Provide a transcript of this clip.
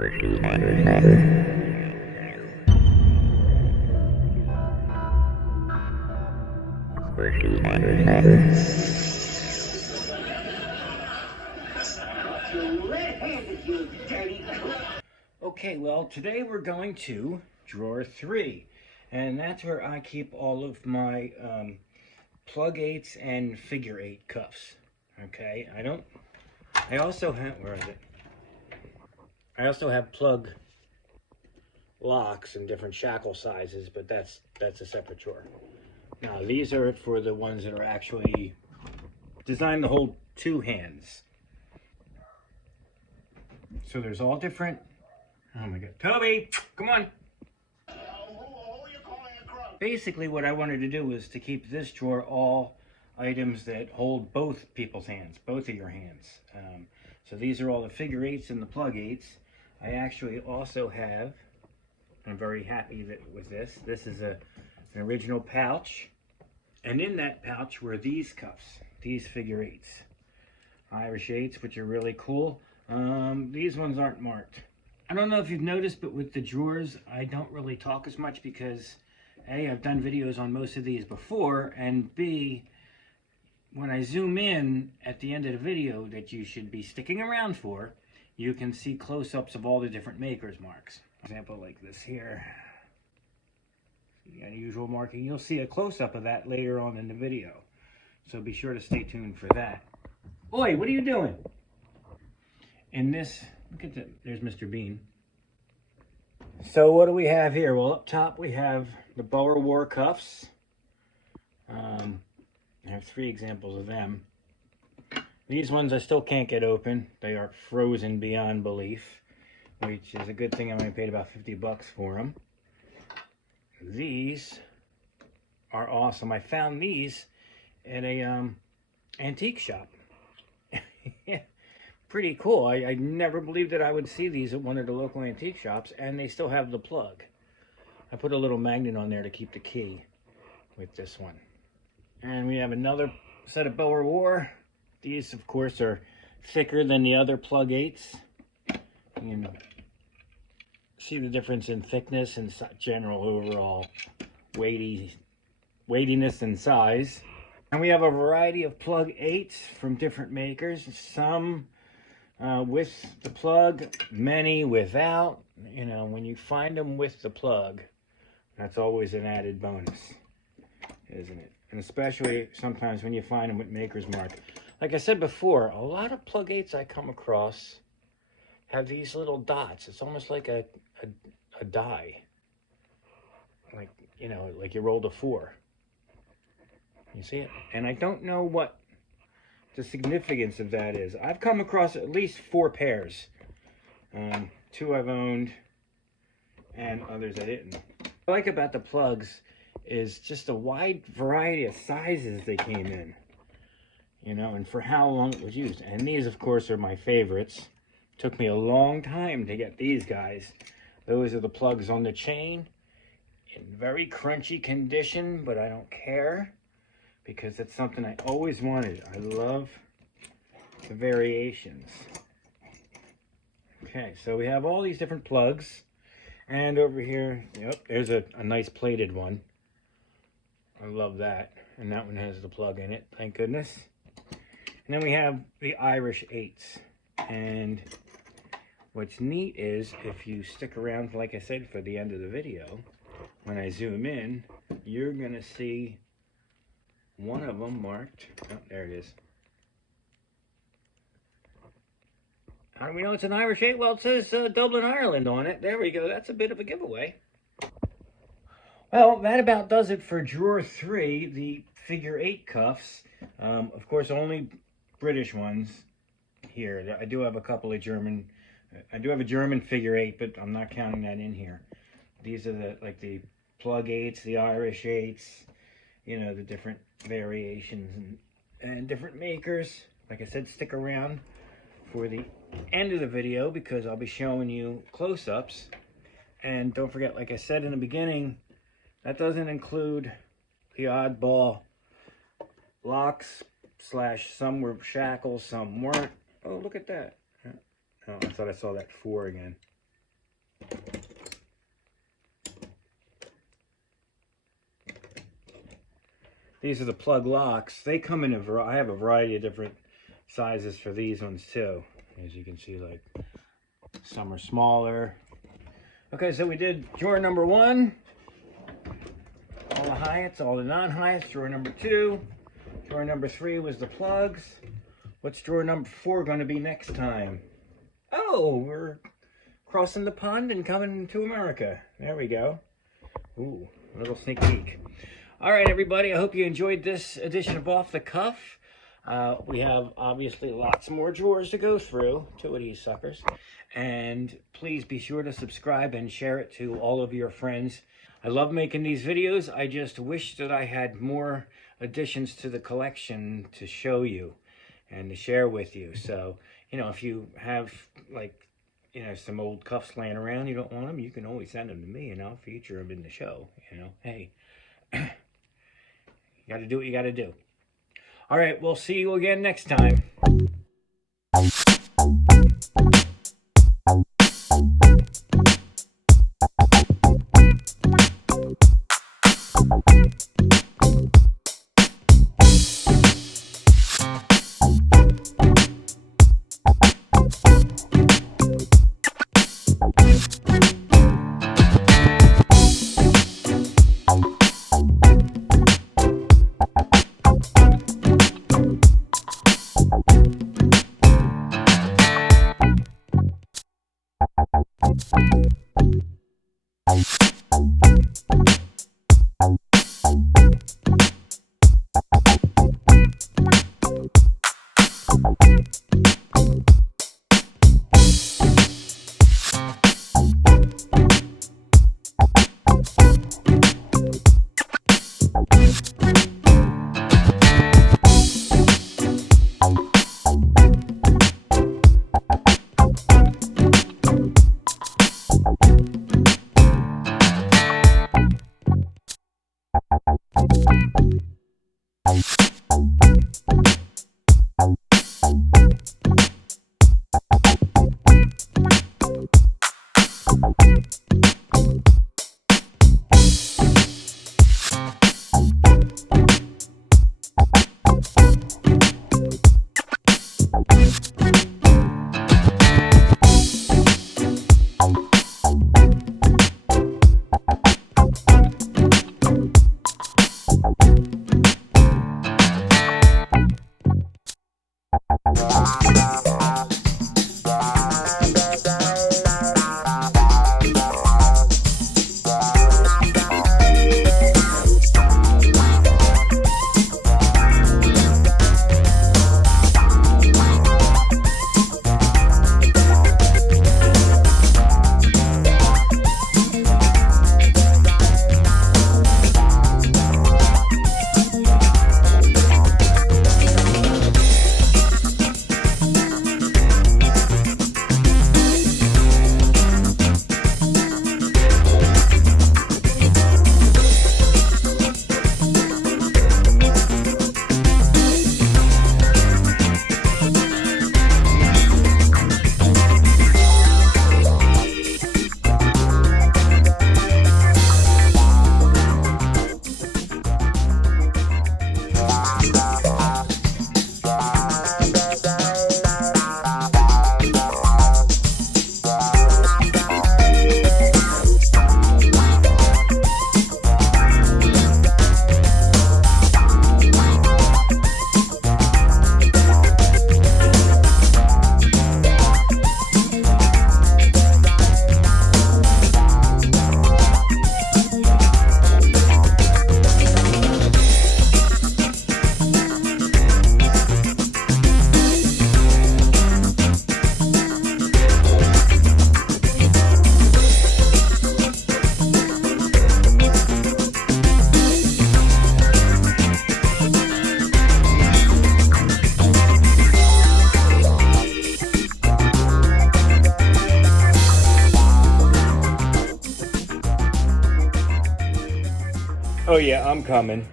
Okay, well, today we're going to drawer 3, and that's where I keep all of my plug 8s and figure 8 cuffs. Okay, I also have, where is it? I also have plug locks in different shackle sizes, but that's a separate drawer. Now, these are for the ones that are actually designed to hold 2 hands. So there's all different. Oh my God, Toby, come on. Basically, what I wanted to do was to keep this drawer all items that hold both people's hands, both of your hands. So these are all the figure 8s and the plug 8s. I actually also have, I'm very happy with this. This is an original pouch. And in that pouch were these cuffs, these figure 8s. Irish 8s, which are really cool. These ones aren't marked. I don't know if you've noticed, but with the drawers, I don't really talk as much because A, I've done videos on most of these before, and B, when I zoom in at the end of the video that you should be sticking around for, you can see close-ups of all the different makers' marks. For example, like this here. The unusual marking. You'll see a close-up of that later on in the video. So be sure to stay tuned for that. Oi, what are you doing? In this, look at that, there's Mr. Bean. So what do we have here? Well, up top we have the Boer War cuffs. I have 3 examples of them. These ones I still can't get open. They are frozen beyond belief, which is a good thing. I only paid about 50 bucks for them. These are awesome. I found these at a antique shop. Pretty cool. I never believed that I would see these at one of the local antique shops, and they still have the plug. I put a little magnet on there to keep the key with this one. And we have another set of Boer War. These, of course, are thicker than the other plug 8s. You can see the difference in thickness and general overall weightiness and size. And we have a variety of plug 8s from different makers. Some with the plug, many without. You know, when you find them with the plug, that's always an added bonus, isn't it? And especially sometimes when you find them with maker's mark. Like I said before, a lot of plug 8s I come across have these little dots. It's almost like a die. Like, you know, like you rolled a 4. You see it? And I don't know what the significance of that is. I've come across at least 4 pairs. 2 I've owned and others I didn't. What I like about the plugs is just a wide variety of sizes they came in. You know, and for how long it was used. And these, of course, are my favorites. Took me a long time to get these guys. Those are the plugs on the chain. In very crunchy condition, but I don't care, because it's something I always wanted. I love the variations. Okay, so we have all these different plugs. And over here, yep, there's a nice plated one. I love that. And that one has the plug in it, thank goodness. And then we have the Irish 8s. And what's neat is, if you stick around, like I said, for the end of the video, when I zoom in, you're going to see one of them marked. Oh, there it is. How do we know it's an Irish 8? Well, it says Dublin, Ireland on it. There we go. That's a bit of a giveaway. Well, that about does it for drawer 3, the figure 8 cuffs. Of course, only British ones here. I do have a couple of German. I do have a German figure 8, but I'm not counting that in here. These are the plug 8s, the Irish 8s. You know, the different variations and different makers. Like I said, stick around for the end of the video because I'll be showing you close-ups. And don't forget, like I said in the beginning, that doesn't include the oddball locks / some were shackles, some weren't. Oh, look at that. Oh, I thought I saw that 4 again. These are the plug locks. They come in I have a variety of different sizes for these ones too. As you can see, like some are smaller. Okay, so we did drawer number 1. All the Hyatts, all the non-Hyatts. Drawer number 2. Drawer number 3 was the plugs. What's drawer number 4 going to be next time? Oh, we're crossing the pond and coming to America. There we go. Ooh, a little sneak peek. All right, everybody, I hope you enjoyed this edition of Off the Cuff. We have obviously lots more drawers to go through, 2 of these suckers. And please be sure to subscribe and share it to all of your friends. I love making these videos. I just wish that I had more additions to the collection to show you and to share with you. So, you know, if you have, like, you know, some old cuffs laying around, you don't want them, you can always send them to me and I'll feature them in the show. You know, hey, you got to do what you got to do. All right, we'll see you again next time. Oh yeah, I'm coming.